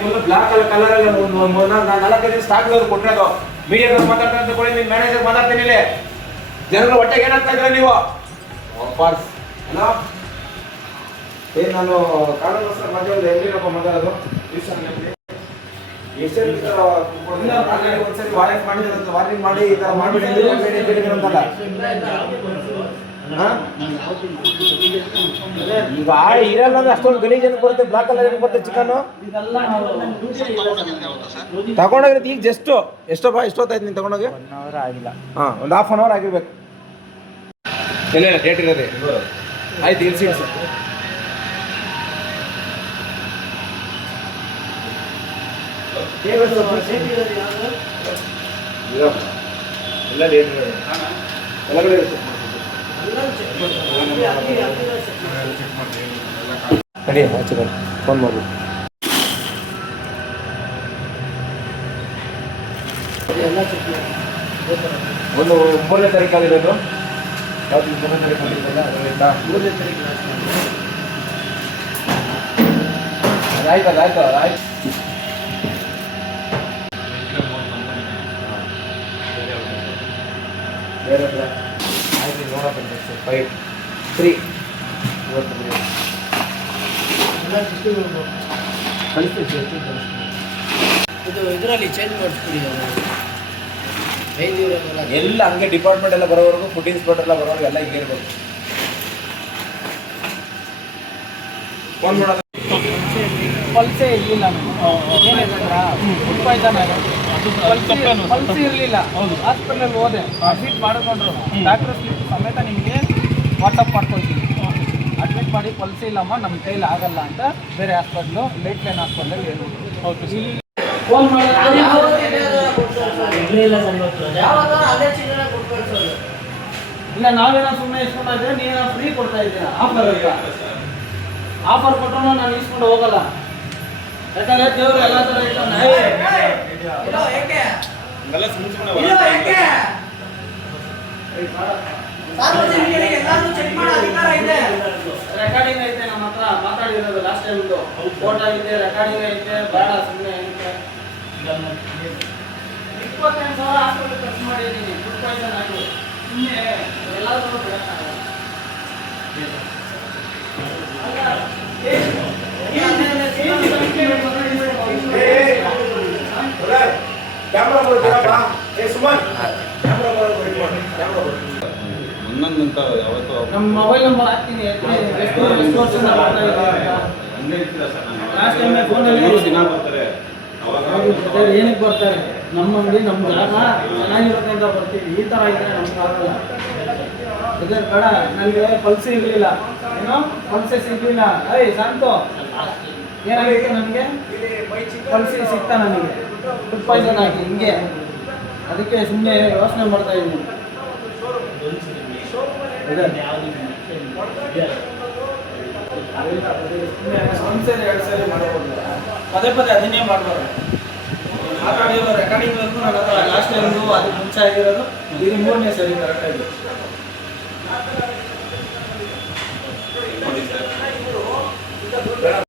Full black colour ನಾಲ್ಕೈದು stock ಕೊಟ್ಟಿರೋದು ಮೀಡಿಯಾದವ್ರು ಮಾತಾಡ್ತಾ ಅಂತ ಕೊಡಿ. ನಿಮ್ಮ ಮ್ಯಾನೇಜರ್ ಮಾತಾಡ್ತೀನಿ ಇಲ್ಲಿ. ಜನಗಳ ಹೊಟ್ಟೆಗೆ ಏನಾಗ್ತಾ ಇದ್ರೆ ನೀವು ವಾಪಸ್ ಏನೋ ನಾನು ಕಾನೂನು ಮಾಧ್ಯಮದ ಎಲ್ಲಿರಪ್ಪ ಮಾತಾಡೋದು ಒಂದ್ಸರಿ ವಾರೆಂಟ್ ಮಾಡಿದ್ರೆ ವಾರ್ನಿಂಗ್ ಮಾಡಿ ಈ ತರ ಮಾಡಿಬಿಡಿ. ಈಗ ಇರಲ್ಲ ಅಂದ್ರೆ ಅಷ್ಟೊಂದು ಗಲೀಜ್ ಏನು ಬರುತ್ತೆ, ಬ್ಲಾಕ್ ಕಲರ್ ಏನು ಬರುತ್ತೆ ಚಿಕನ್ ತಗೊಂಡೋಗಿರುತ್ತೆ. ಈಗ ಎಷ್ಟೊತ್ತಾಯ್ತು ನೀನು ತಗೊಂಡೋಗಿ? ಆಗಿಲ್ಲ. ಹಾಂ, ಒಂದು ½ ಅನ್ ಅವರ್ ಆಗಿರ್ಬೇಕು. ಎಲ್ಲ ಡೇಟ್ ಇರೋದೆ ಆಯ್ತು. ಇಲ್ಲಿ ಸಿಗ ಸರ್ ಎಲ್ಲ ಡೇಟ್ ಇರೋದೆ ಒಳಗಡೆ ಇರುತ್ತೆ. ನಡಿ ಆಚೆ ಬನ್ನಿ, ಫೋನ್ ಮಾಡಿ. ಒಂದು 3ನೇ ತಾರೀಕು ಆಗಿರೋದು. ಯಾವ್ದು 3ನೇ ತಾರೀಕು ಆಗಿರೋದಲ್ಲ ಅದರಿಂದ 3ನೇ ತಾರೀಕು ಆಯ್ತು. ಬೇರೆ ಆಯ್ತು, ನೋಡೋಣ 5 3 ಇದು ಇದರಲ್ಲಿ ಚೇಂಜ್ ಮಾಡಿಸ್ಬಿಡಿ. ಎಲ್ಲ ಹಂಗೆ ಡಿಪಾರ್ಟ್ಮೆಂಟ್ ಎಲ್ಲ ಬರೋವರೆಗೂ, ಫುಡ್ ಇನ್ಸ್ಪೆಕ್ಟರ್ ಎಲ್ಲ ಬರೋವರೆಗೂ ಎಲ್ಲ ಹಿಂಗೆ ಇರ್ಬೇಕು. ಫೋನ್ ಮಾಡೋದು ಪಲ್ಸೆ ಇರಲಿಲ್ಲ, ಫುಡ್ ಪಾಯ್ಸನ್ ಪಲ್ಸೆ ಇರಲಿಲ್ಲ. ಹಾಸ್ಪಿಟಲ್ ಹೋದೆ, ಅಡ್ಮಿಟ್ ಮಾಡಿಕೊಂಡ್ರು. ಡಾಕ್ಟರ್ ಸ್ಲಿಪ್ ಸಮೇತ ನಿಮಗೆ ವಾಟ್ಸಪ್ ಮಾಡ್ಕೊಳ್ತೀವಿ. ಅಡ್ಮಿಟ್ ಮಾಡಿ ಪಲ್ಸೆ ಇಲ್ಲಮ್ಮ ನಮ್ಮ ಕೈಲಿ ಆಗಲ್ಲ ಅಂತ ಬೇರೆ ಹಾಸ್ಪಿಟ್ಲು, ಲೈಟ್ ಲೈನ್ ಹಾಸ್ಪಿಟಲ್ ಹೇಳ್ಬಿಟ್ಟು ಫೋನ್ ಮಾಡಿ ಇಲ್ಲ, ನಾವೇನೋ ಸುಮ್ಮನೆ ಇಸ್ಕೊಳ್ತಾ ಇದ್ದೀವಿ, ನೀವೇನೋ ಫ್ರೀ ಕೊಡ್ತಾ ಇದ್ದೀರಾ. ಆಫರ್ ಕೊಟ್ಟರು ನಾನು ಇಸ್ಕೊಂಡು ಹೋಗಲ್ಲ. ಯಾಕಂದ್ರೆ ದೇವ್ರು ಎಲ್ಲ ಥರ ರೆಕಾರ್ಡಿಂಗ್ ಐತೆ ನಮ್ಮ ಹತ್ರ ಮಾತಾಡಿರೋದು. ಲಾಸ್ಟ್ ಟೈಮ್ ಫೋಟೋ ಐತೆ, ರೆಕಾರ್ಡಿಂಗ್ ಐತೆ. ಬೇಡ ಸುಮ್ಮನೆ ಐತೆ. 25,000 ಹಾಸ್ಪಿಟಲ್ ಖರ್ಚು ಮಾಡಿದ್ದೀನಿ, ಫುಡ್ ಪಾಯ್ಸನ್ ಆಗಿ. ಸುಮ್ಮನೆ ಎಲ್ಲಾದ್ರೂ ಬಿಡೋಕ್ಕಾಗಲ್ಲ. ನಮ್ಮ ಮೊಬೈಲ್ ನಂಬರ್ ಹಾಕ್ತೀನಿ. ಎಷ್ಟು ವರ್ಷದಿಂದ ಮಾಡ್ತಾ ಇದ್ದೀವಿ. ಏನಕ್ಕೆ ಬರ್ತಾರೆ? ನಮ್ಮ ಅಂಗಡಿ ನಮ್ಮ ಜಾಗ ಚೆನ್ನಾಗಿರುತ್ತೆ ಅಂತ ಬರ್ತೀವಿ. ಈ ಥರ ಇದ್ರೆ ನಮ್ಗೆ ಆಗಲ್ಲ. ಇದೇ ಬೇಡ. ನನಗೆ ಪಲ್ಸೆ ಇರಲಿಲ್ಲ, ಏನೋ ಪಲ್ಸೆ ಸಿಗಲಿಲ್ಲ. ಶಾಂತು ಏನಾಗಿತ್ತು ನನಗೆ? ಪಲ್ಸೆ ಸಿಗ್ತಾ ನನಗೆ ಫುಡ್ ಪಾಯ್ಸನ್ ಆಗಿ ಹಿಂಗೆ. ಅದಕ್ಕೆ ಸುಮ್ಮನೆ ಯೋಚನೆ ಮಾಡ್ತಾ ಇದ್ದೀನಿ. ಒಂದ್ಸರಿ 2 ಸರಿ ಮಾಡ್ಬೋದು, ಪದೇ ಅದನ್ನೇ ಮಾಡ್ಬಾರ್ದು. ಮಾತಾಡಿರೋ ರೆಕಾರ್ಡಿಂಗ್ ವರ್ಗು ನನ್ನ ಹತ್ರ ಲಾಸ್ಟ್ ಟೈಮ್ದು ಅದಕ್ಕೆ ಮುಂಚೆ ಆಗಿರೋದು ಇದು 3ನೇ ಸರಿ ಕರೆಕ್ಟಾಗಿ.